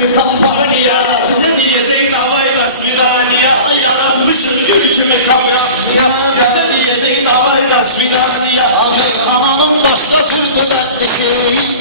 gibi kampanya. Size diyecek davay da svidaniya. Yaratmışım gül gibi kampanya. Size diyecek davay da svidaniya. Amerikanın başka türlü bətlisi,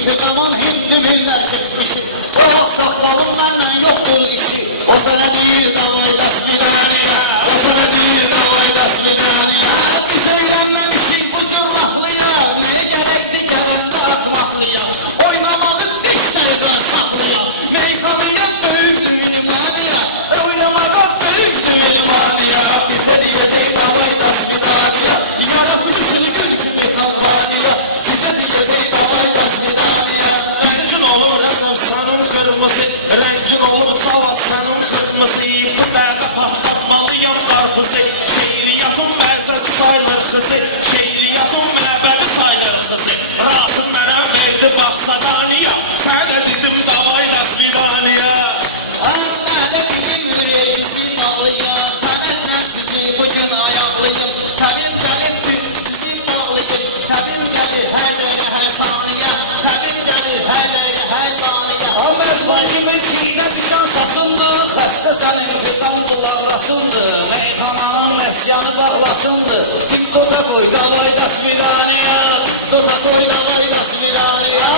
Tüqaman Hindli millet keçmişi. Bırak saxlalım benden yoktur işi. O sana değil davay da svidaniya. O sana değil davay da svidaniya. Biz eğlenmemişik bu cırlaqlıya. Neye gerekli gelinde atmaklıya. Oynamağı dişlerden saklıya. Meykanıyan böyüktü minimaniya. Oynamağa böyüktü minimaniya. Bize diyecek davay da svidaniya. Yaratmışın gül gibi kampanya. Size diyecek davay da svidaniya. Rengin olur rəsm sənin qırmızı. Rengin olur çavat sənin qırmızı. Bu dərdə patlatmalıyam qarpızı. Şeiriyyatın mərcəzi sayılır xızı. Şeiriyyatın məbədi sayılır xızı. Rasım mənə verdi bax sadaniya. Sənə dedim davay da svidaniya. Mədə dilim ürəyimizi bağlaya. Sənətlə sizi bugün ayaqlayım. Təbib gəlir gün sizi bağlayım. Təbib gəlir hər dəqiqə hər saniyə. Təbib gəlir hər dəqiqə hər saniyə. Məzmun kimi çiğnə düşən saçındır. Xəstə sənin tıqan qulaqlasındır. Meyxananın məsyanı bağlasındır. TikTok'a qoy davay da svidaniya. TikTok'a qoy davay da svidaniya.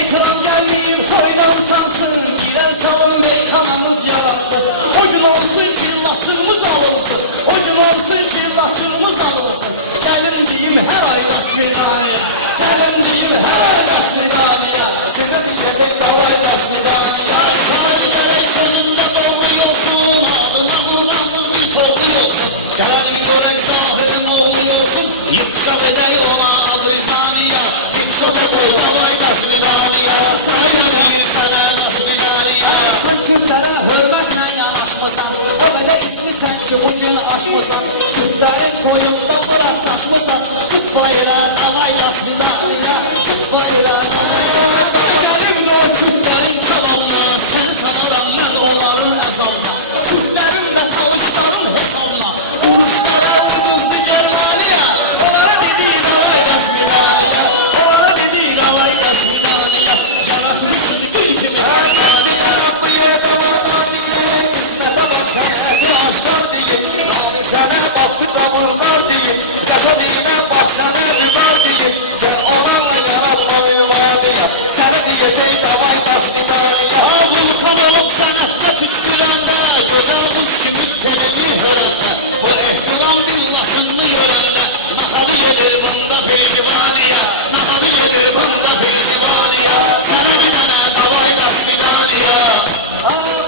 İtiram gəlməyib toydan utansın. Girən salın meyxanamız yaransın. O gün olsun ki lasırımız alınsın. O gün olsun ki lasırımız alınsın. Gəlin deyim hər ayda svidaniya. Gəlin deyim hər ayda svidaniya. Sizə diyecek davay da svidaniya. Şair gərək sözündə doğru olsun. Adına qurbanlıq bir toğlu olsun. Gələlim görək zahirin oğlu olsun. Yıkşaq edək ona abrizaniya. TikTok'a qoy davay da svidaniya. Sənə deyir sənə da svidaniya. Sən Kürtlərə hörmətlə yanaşmısan. O qədər istəsən ki bugün aşmısan. Kürtlərin toyunda bura çaşmısan. Çıx bayıra davay da svidaniya. Çıx bayıra davay da svidaniya. Gəlim o Kürtlərin çalanına. Səni sanaram mən onların əzabına. Kürtlərin və tanışların hesabına. Uruslara ulduzlu Germaniya. Onlara dedik davay da svidaniya. Onlara dedik davay da svidaniya. Yaratmışın gül kimi kampanya. Bıyığa davada deyil. Qismətə bax sənəti aşkar deyil. Nami sənə bax bir davırlar deyil. Qəza deyinə bax sənə rübar deyil. Gəl onlarla yaratma ünvaniya. Sənə diyecək davay da svidaniya. Vulkan olub sənətlə püskürəndə. Gözəl qız kimi telini hörəndə. Bu ehtiram billasını görəndə. Nahalı gedir bunda pejivaniya. Nahalı gedir bunda pejivaniya. Sənə bir dənə davay da svidaniya.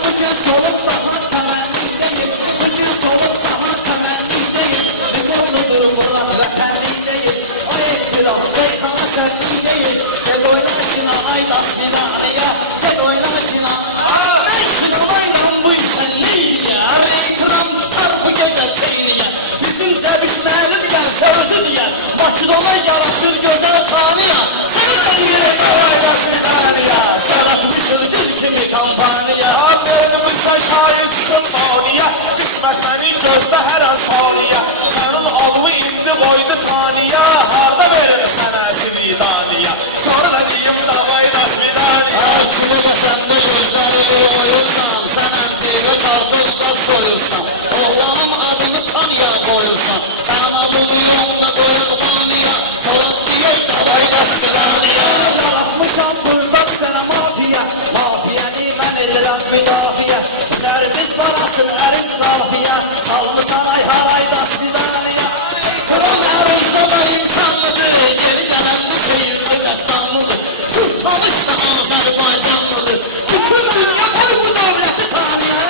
Bugün solub daha çəmənlik deyil. Bugün solub daha çəmənlik deyil. Rekordludur Murat vətənlik deyil. O ehtiram meyxana sərtlik deyil. Ged oyna şinanay da svidaniya. Ged oyna şinanay. Mən şinanayla bu işən neydiyə? Ehtiram tutar bu gecə çeyniyə. Bizim Cəbiş müəllim gəlsə özü deyər. Makedona yaraşır gözəl taniya. Səni də deyir davay da svidaniya. Yaratmışın gül kimi kampanya. Verilmişsə şairsin maniyə. Qismət məni gözlə hər an saniyə. Sənin adını indi qoydu taniyə. Harda verim sənə svidaniya. Sonra da deyim davay da svidaniya. Kimi qəsəmdə gözləri oyursan. Sən əntiqə kartozda soyursan. Oğlanın adını Tanya qoyursan. Sən adını yolda qoyurmaniya. Sonra deyək davay da svidaniya. Yaratmışam burada bir dənə mafiya. Mafiyəni mən edirəm müdafiə. Hünərimiz barasın əriz qafiyə. Salmısan ay haray da svidaniya. Kıran əruzda da imkanlıdır. Geri gələn bu şehirdə dəstanlıdır. Türk tanış da Azərbaycanlıdır. Bütün dünya qoy bu dövləti taniyə.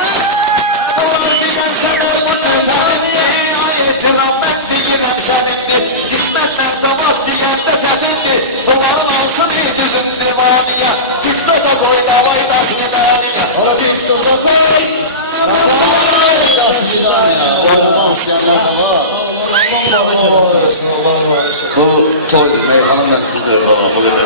Olur deyən sən olma çətəlindir. Ay ehtiram mən deyirəm sənindir. Qismətlə cavab deyəndə sənindir. Doların olsun ehdizin divaniyə. TikTok'a qoy davay da svidaniya. Ola TikTok'a qoy davay da svidaniya. Oynamaq istəyənlər də var. Bu toy meyxana məclisidir baba. Bu qədər.